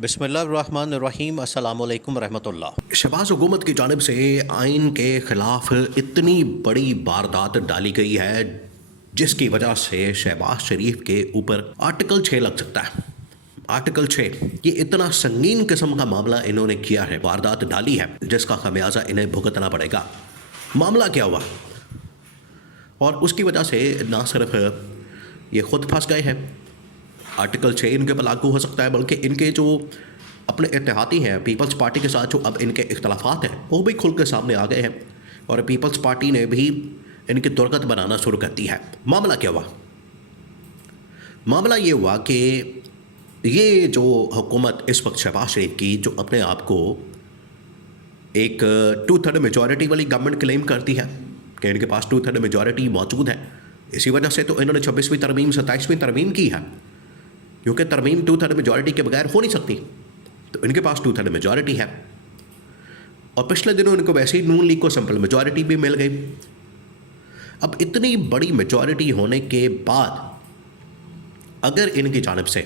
बिस्मिल्लाहिर्रहमानिर्रहीम अस्सलामुअलैकुम रहमतुल्लाह। शहबाज हुकूमत की जानिब से आइन के ख़िलाफ़ इतनी बड़ी वारदात डाली गई है जिसकी वजह से शहबाज शरीफ के ऊपर आर्टिकल 6 लग सकता है। आर्टिकल 6 ये इतना संगीन किस्म का मामला इन्होंने किया है, वारदात डाली है जिसका खमियाजा इन्हें भुगतना पड़ेगा। मामला क्या हुआ और उसकी वजह से ना सिर्फ ये खुद फंस गए हैं, आर्टिकल 6 इनके पर लागू हो सकता है, बल्कि इनके जो अपने इत्तेहादी हैं पीपल्स पार्टी के साथ जो अब इनके इख्तलाफात हैं वो भी खुल के सामने आ गए हैं और पीपल्स पार्टी ने भी इनकी दुर्गत बनाना शुरू कर दी है। मामला क्या हुआ? मामला ये हुआ कि ये जो हुकूमत इस वक्त शहबाज शरीफ की जो अपने आप को एक 2/3 मेजॉरिटी वाली गवर्नमेंट क्लेम करती है कि इनके पास 2/3 मेजॉरिटी मौजूद है, इसी वजह से तो इन्होंने 26वीं तरमीम 27वीं तरमीम की है, क्योंकि तरमीम 2/3 मेजॉरिटी के बगैर हो नहीं सकती। तो इनके पास 2/3 मेजॉरिटी है और पिछले दिनों इनको वैसे ही नून लीग को सिंपल मेजॉरिटी भी मिल गई। अब इतनी बड़ी मेजॉरिटी होने के बाद अगर इनकी जानिब से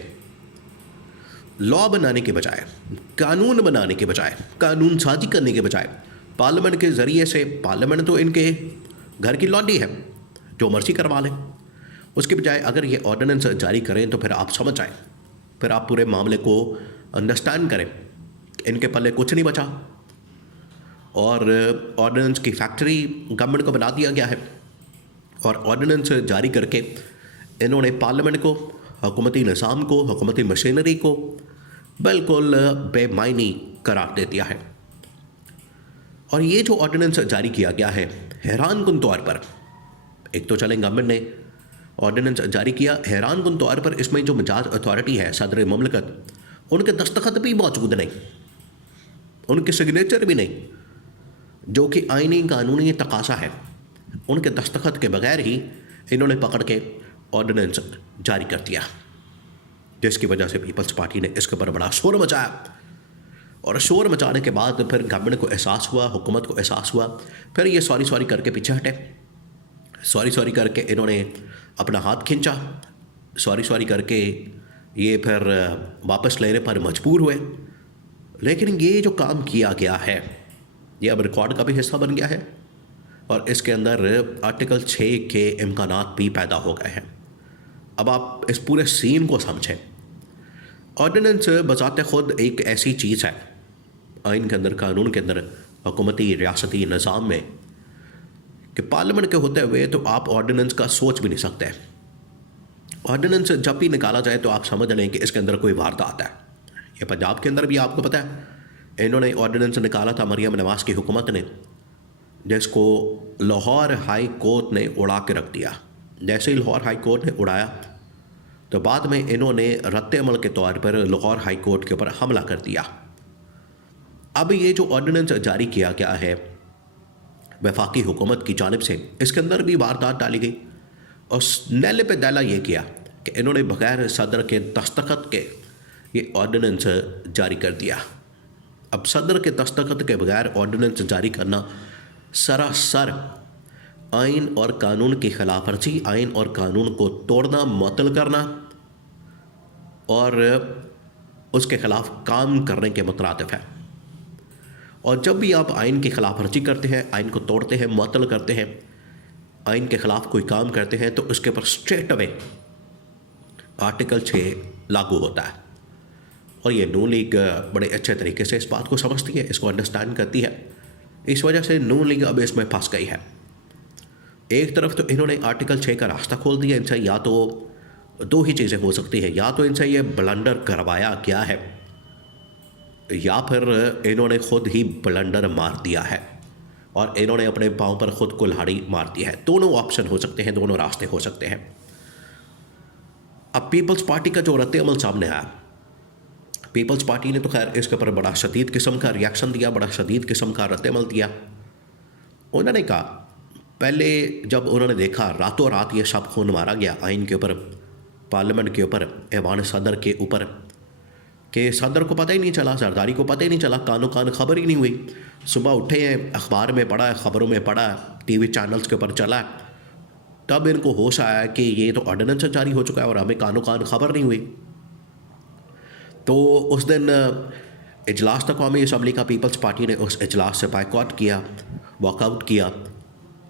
लॉ बनाने के बजाय, कानून बनाने के बजाय, कानून साजी करने के बजाय पार्लियामेंट के ज़रिए से, पार्लियामेंट तो इनके घर की लॉन्डी है, जो मर्जी करवा लें, उसके बजाय अगर ये ऑर्डिनेंस जारी करें तो फिर आप समझ आए, फिर आप पूरे मामले को अंडरस्टैंड करें। इनके पल्ले कुछ नहीं बचा और ऑर्डिनेंस की फैक्ट्री गवर्नमेंट को बना दिया गया है और ऑर्डिनेंस जारी करके इन्होंने पार्लियामेंट को, हुकूमती निज़ाम को, हुकूमती मशीनरी को बिल्कुल बेमायनी करार दे दिया है। और ये जो ऑर्डिनेंस जारी किया गया है, हैरानकुन तौर पर, एक तो चलें गवर्नमेंट ने ऑर्डिनेंस जारी किया, हैरानकुन तौर पर इसमें जो मिजाज अथॉरिटी है सदर ममलकत, उनके दस्तखत भी मौजूद नहीं, उनके सिग्नेचर भी नहीं, जो कि आईनी कानूनी तकाजा है। उनके दस्तखत के बगैर ही इन्होंने पकड़ के ऑर्डिनेंस जारी कर दिया, जिसकी वजह से पीपल्स पार्टी ने इसके ऊपर बड़ा शोर मचाया और शोर मचाने के बाद फिर गवर्नमेंट को एहसास हुआ, हुकूमत को एहसास हुआ, फिर ये सॉरी करके पीछे हटे, सॉरी करके इन्होंने अपना हाथ खींचा, सॉरी करके ये फिर वापस लेने पर मजबूर हुए। लेकिन ये जो काम किया गया है ये अब रिकॉर्ड का भी हिस्सा बन गया है और इसके अंदर आर्टिकल 6 के इम्कानात भी पैदा हो गए हैं। अब आप इस पूरे सीन को समझें। ऑर्डिनेंस बज़ाते खुद एक ऐसी चीज़ है आइन के अंदर, कानून के अंदर, हुकूमती रियासती निज़ाम में, कि पार्लियामेंट के होते हुए तो आप ऑर्डिनेंस का सोच भी नहीं सकते। ऑर्डिनेंस जब भी निकाला जाए तो आप समझ लें कि इसके अंदर कोई वारदात है। ये पंजाब के अंदर भी आपको पता है, इन्होंने ऑर्डिनेंस निकाला था मरियम नवाज़ की हुकूमत ने, जिसको लाहौर हाई कोर्ट ने उड़ा के रख दिया। जैसे ही लाहौर हाई कोर्ट ने उड़ाया तो बाद में इन्होंने रद्द अमल के तौर पर लाहौर हाई कोर्ट के ऊपर हमला कर दिया। अब ये जो ऑर्डिनेंस जारी किया गया है वफाकी हुकूमत की जानिब से, इसके अंदर भी वारदात डाली गई और नैले पे दैला ये किया कि इन्होंने बगैर सदर के दस्तखत के ये ऑर्डिनेंस जारी कर दिया। अब सदर के दस्तखत के बगैर ऑर्डिनेंस जारी करना सरासर आइन और कानून की खिलाफ वर्जी, आइन और कानून को तोड़ना, मुअत्तल करना और उसके खिलाफ काम करने के मुतरादिफ है। और जब भी आप आइन की खिलाफ वर्जी करते हैं, आइन को तोड़ते हैं, मुअत्तल करते हैं, आइन के ख़िलाफ़ कोई काम करते हैं, तो उसके ऊपर स्ट्रेट अवे आर्टिकल 6 लागू होता है। और ये नून लीग बड़े अच्छे तरीके से इस बात को समझती है, इसको अंडरस्टैंड करती है। इस वजह से नून लीग अब इसमें फंस गई है। एक तरफ तो इन्होंने आर्टिकल 6 का रास्ता खोल दिया। इनसे या तो दो ही चीज़ें हो सकती हैं, या तो इनसे ये ब्लंडर करवाया गया है या फिर इन्होंने खुद ही ब्लंडर मार दिया है और इन्होंने अपने पाँव पर खुद कुल्हाड़ी मार दी है। दोनों ऑप्शन हो सकते हैं, दोनों रास्ते हो सकते हैं। अब पीपल्स पार्टी का जो रद्द अमल सामने आया, पीपल्स पार्टी ने तो खैर इसके ऊपर बड़ा शदीद किस्म का रिएक्शन दिया, बड़ा शदीद किस्म का रद्द अमल दिया। उन्होंने कहा, पहले जब उन्होंने देखा रातों रात ये सब खून मारा गया आइन के ऊपर, पार्लियामेंट के ऊपर, ऐवान सदर के ऊपर, कि सदर को पता ही नहीं चला, जरदारी को पता ही नहीं चला, कानो कान खबर ही नहीं हुई। सुबह उठे हैं, अखबार में पढ़ा, खबरों में पढ़ा, टीवी चैनल्स के ऊपर चला, तब इनको होश आया कि ये तो ऑर्डिनेंस जारी हो चुका है और हमें कानो कान खबर नहीं हुई। तो उस दिन इजलास अक़वामी असम्बली का पीपल्स पार्टी ने उस इजलास से बाइकआउट किया, वॉकआउट किया।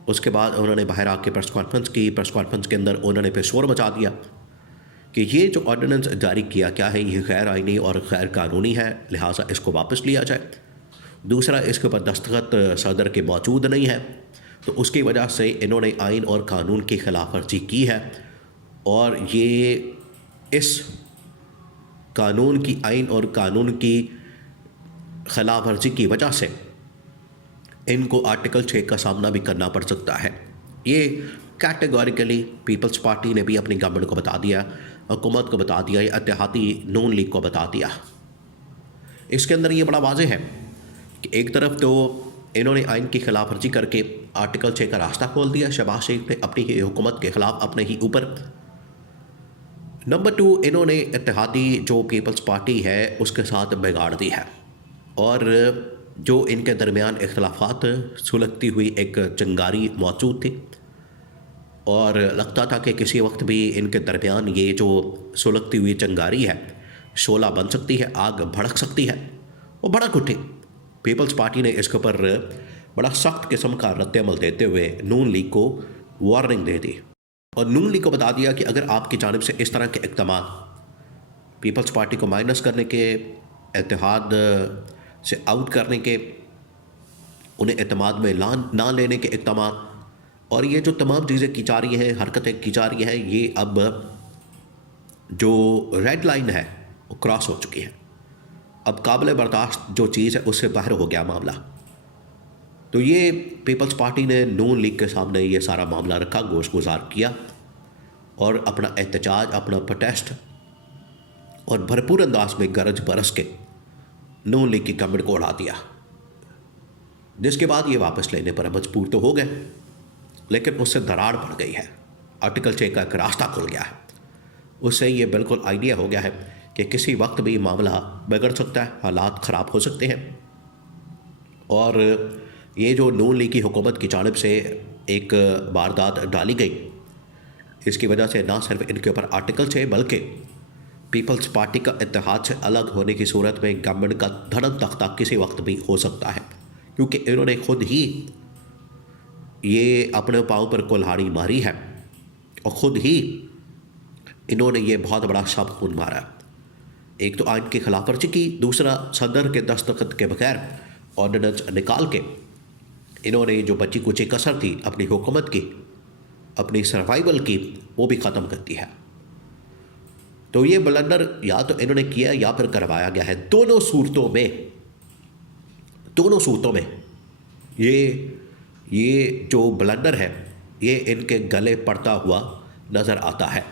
उसके बाद उन्होंने बाहर आके प्रेस कॉन्फ्रेंस की। प्रेस कॉन्फ्रेंस के अंदर उन्होंने फिर शोर मचा दिया कि ये जो ऑर्डिनेंस जारी किया क्या है, ये गैर आइनी और गैर कानूनी है, लिहाजा इसको वापस लिया जाए। दूसरा, इसके ऊपर दस्तखत सदर के मौजूद नहीं है, तो उसकी वजह से इन्होंने आइन और कानून की खिलाफ वर्जी की है और ये इस कानून की, आइन और कानून की खिलाफ वर्जी की वजह से इनको आर्टिकल 6 का सामना भी करना पड़ सकता है। ये कैटेगोरिकली पीपल्स पार्टी ने भी अपनी गवर्नमेंट को बता दिया, हुकूमत को बता दिया, या इत्तेहादी नून लीग को बता दिया। इसके अंदर ये बड़ा वाज़ेह है कि एक तरफ तो इन्होंने आइन की खिलाफ वर्जी करके आर्टिकल 6 का रास्ता खोल दिया शहबाज शरीफ ने अपनी ही हुकूमत के ख़िलाफ़ अपने ही ऊपर। नंबर 2, इन्होंने इत्तेहादी जो पीपल्स पार्टी है उसके साथ बिगाड़ दी है और जो इनके दरमियान इख्तलाफात सुलगती हुई एक चिंगारी मौजूद थी और लगता था कि किसी वक्त भी इनके दरमियान ये जो सुलगती हुई चिंगारी है शोला बन सकती है, आग भड़क सकती है, वो भड़क उठी। पीपल्स पार्टी ने इसके ऊपर बड़ा सख्त किस्म का रद्द-ए-अमल देते हुए नून लीग को वार्निंग दे दी और नून लीग को बता दिया कि अगर आपकी जानिब से इस तरह के इक़दाम पीपल्स पार्टी को माइनस करने के, इत्तेहाद से आउट करने के, उन्हें एतमाद में ना लेने के इक़दाम और ये जो तमाम चीज़ें की जा रही हैं, हरकतें की जा रही हैं, ये अब जो रेड लाइन है वो क्रॉस हो चुकी है। अब काबिल बर्दाश्त जो चीज़ है उससे बाहर हो गया मामला। तो ये पीपल्स पार्टी ने नून लीग के सामने ये सारा मामला रखा, गोश गुजार किया और अपना एहतजाज, अपना प्रोटेस्ट और भरपूर अंदाज में गरज बरस के नून लीग की गवर्नमेंट को उड़ा दिया, जिसके बाद ये वापस लेने पर मजबूर तो हो गए, लेकिन उससे दरार बढ़ गई है। आर्टिकल 6 का एक रास्ता खुल गया है। उससे ये बिल्कुल आइडिया हो गया है कि किसी वक्त भी मामला बिगड़ सकता है, हालात ख़राब हो सकते हैं। और ये जो नून लीग की हुकूमत की जानिब से एक वारदात डाली गई, इसकी वजह से ना सिर्फ इनके ऊपर आर्टिकल 6 बल्कि पीपल्स पार्टी का इत्तेहाद से अलग होने की सूरत में गवर्नमेंट का धड़क तख्ता किसी वक्त भी हो सकता है, क्योंकि इन्होंने खुद ही ये अपने पाँव पर कुल्हाड़ी मारी है और ख़ुद ही इन्होंने ये बहुत बड़ा शब खून मारा। एक तो आइन की खिलाफ वर्जी की, दूसरा सदर के दस्तखत के बगैर ऑर्डिनेंस निकाल के इन्होंने जो बची कुची कसर थी अपनी हुकूमत की, अपनी सर्वाइवल की, वो भी ख़त्म कर दी है। तो ये ब्लंडर या तो इन्होंने किया या फिर करवाया गया है। दोनों सूरतों में ये जो ब्लंडर है ये इनके गले पड़ता हुआ नज़र आता है।